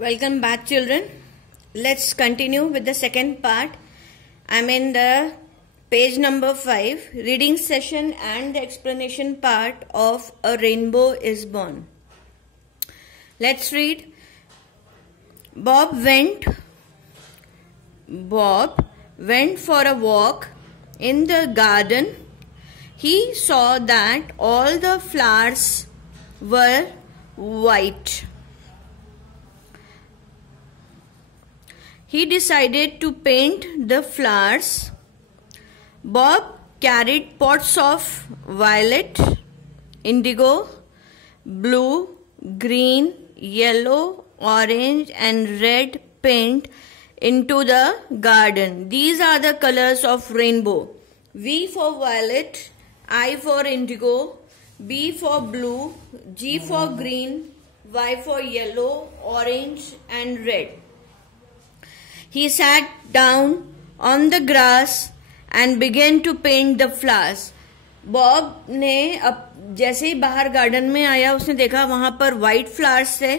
Welcome back, children. Let's continue with the second part. I'm in the page number 5, reading session and the explanation part of A Rainbow is Born. Let's read. Bob went for a walk in the garden. He saw that all the flowers were white. He decided to paint the flowers. Bob carried pots of violet, indigo, blue, green, yellow, orange and red paint into the garden. These are the colors of rainbow. V for violet, I for indigo, B for blue, G for green, Y for yellow, orange and red. He sat down on the grass and began to paint the flowers. Bob ने अब जैसे ही बाहर garden में आया उसने देखा वहां पर वाइट फ्लावर्स थे.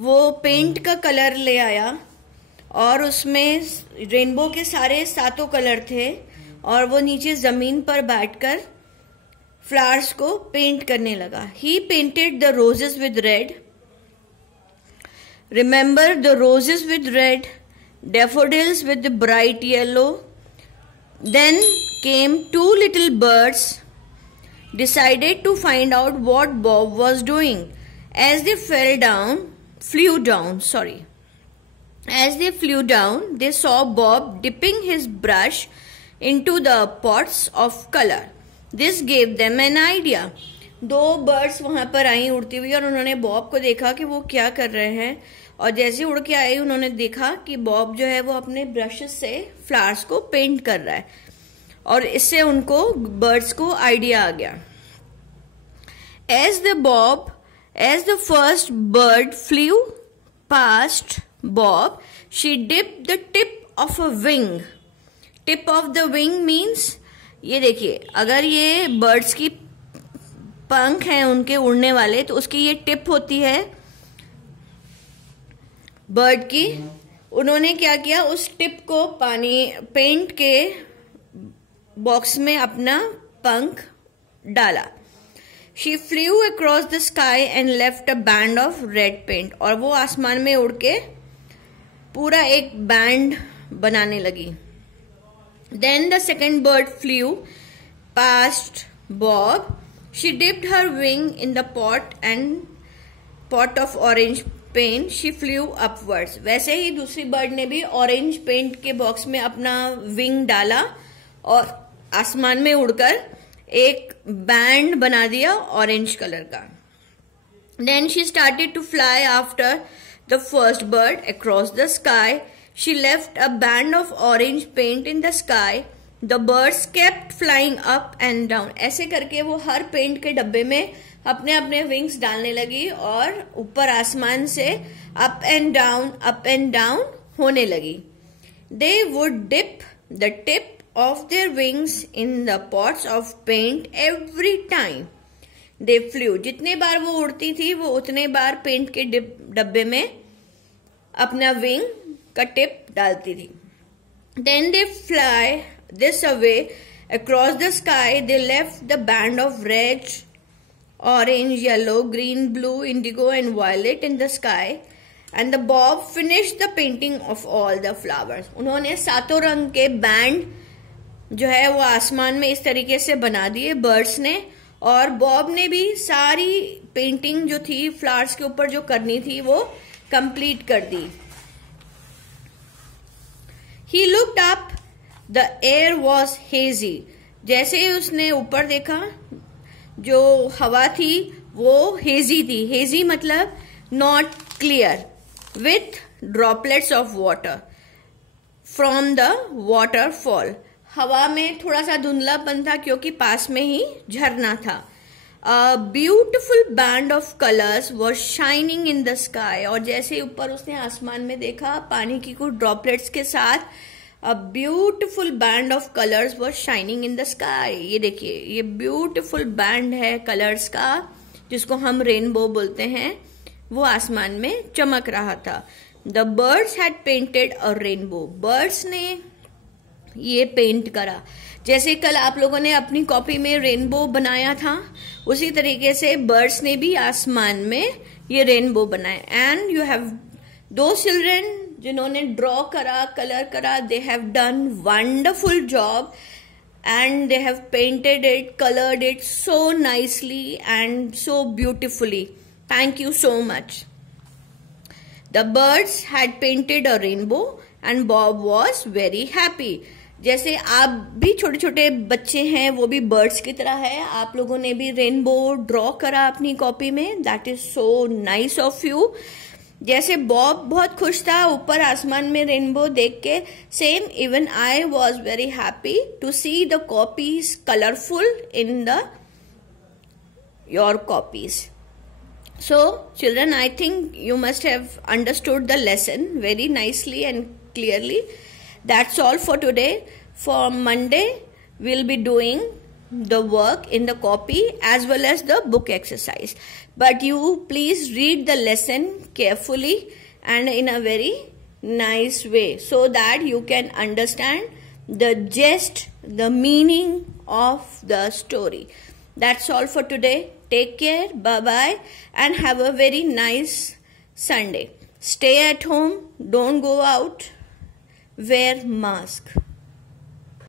वो पेंट का कलर ले आया और उसमें रेनबो के सारे 7 कलर थे और वो नीचे जमीन पर बैठकर फ्लावर्स को पेंट करने लगा. He painted the roses with red. Remember the roses with red, daffodils with the bright yellow. Then came 2 little birds, decided to find out what Bob was doing. As they flew down, they saw Bob dipping his brush into the pots of color. This gave them an idea. 2 birds वहां पर आई उड़ती हुई और उन्होंने Bob को देखा कि वो क्या कर रहे हैं और जैसे उड़ के आई उन्होंने देखा कि बॉब जो है वो अपने ब्रशेस से फ्लावर्स को पेंट कर रहा है और इससे उनको बर्ड्स को आइडिया आ गया. As the first bird flew past Bob, she dipped the tip of a wing. Tip of the wing means ये देखिए, अगर ये बर्ड्स की पंख हैं उनके उड़ने वाले तो उसकी ये टिप होती है बर्ड की. उन्होंने क्या किया, उस टिप को पेंट के बॉक्स में अपना पंख डाला. She flew across the sky and left a band of red paint. और वो आसमान में उड़ के पूरा एक बैंड बनाने लगी. Then the second bird flew past Bob. She dipped her wing in the pot of orange paint. She flew upwards. वैसे ही दूसरी बर्ड ने भी ऑरेंज पेंट के बॉक्स में अपना विंग डाला और आसमान में उड़कर एक बैंड बना दिया ऑरेंज कलर का. Then she started to fly after the first bird across the sky. She left a band of orange paint in the sky. The birds kept flying up and down. ऐसे करके वो हर paint के डब्बे में अपने अपने wings डालने लगी और ऊपर आसमान से अप एंड डाउन होने लगी. They would dip the tip of their wings in the pots of paint every time they flew. जितने बार वो उड़ती थी वो उतने बार पेंट के डब्बे में अपना विंग का टिप डालती थी. Then they fly this away across the sky. They left the band of red, orange, yellow, green, blue, indigo and violet in the sky, and the Bob finished the painting of all the flowers. उन्होंने 7 रंग के band जो है वो आसमान में इस तरीके से बना दिए बर्ड्स ने और बॉब ने भी सारी पेंटिंग जो थी फ्लावर्स के ऊपर जो करनी थी वो कंप्लीट कर दी. He looked up. The air was hazy. जैसे ही उसने ऊपर देखा जो हवा थी वो हेजी थी. हेजी मतलब not clear. With droplets of water from the waterfall. हवा में थोड़ा सा धुंधलापन था क्योंकि पास में ही झरना था. A beautiful band of colors was shining in the sky. और जैसे ही ऊपर उसने आसमान में देखा पानी की कुछ ड्रॉपलेट्स के साथ A beautiful band of colors was shining in the sky. ये देखिए, ये beautiful band है कलर्स का जिसको हम रेनबो बोलते हैं. वो आसमान में चमक रहा था। The birds had painted a rainbow, birds ने ये पेंट करा। जैसे कल आप लोगों ने अपनी कॉपी में रेनबो बनाया था, उसी तरीके से बर्ड्स ने भी आसमान में ये रेनबो बनाए। एंड यू हैव दो चिल्ड्रन जिन्होंने ड्रॉ करा, कलर करा, they have done wonderful job and they have painted it, colored it so nicely and so beautifully. Thank you so much. The birds had painted a rainbow and Bob was very happy. जैसे आप भी छोटे छोटे बच्चे हैं, वो भी birds की तरह है, आप लोगों ने भी रेनबो ड्रॉ करा अपनी कॉपी में। That is so nice of you. जैसे बॉब बहुत खुश था ऊपर आसमान में रेनबो देख के, same even I was very happy to see the copies colourful in the your copies. So children, I think you must have understood the lesson very nicely and clearly. That's all for today. For Monday, we'll be doing the work in the copy as well as the book exercise. But you please read the lesson carefully and in a very nice way so that you can understand the gist, the meaning of the story. That's all for today. Take care, bye-bye, and have a very nice Sunday. Stay at home, don't go out, wear mask.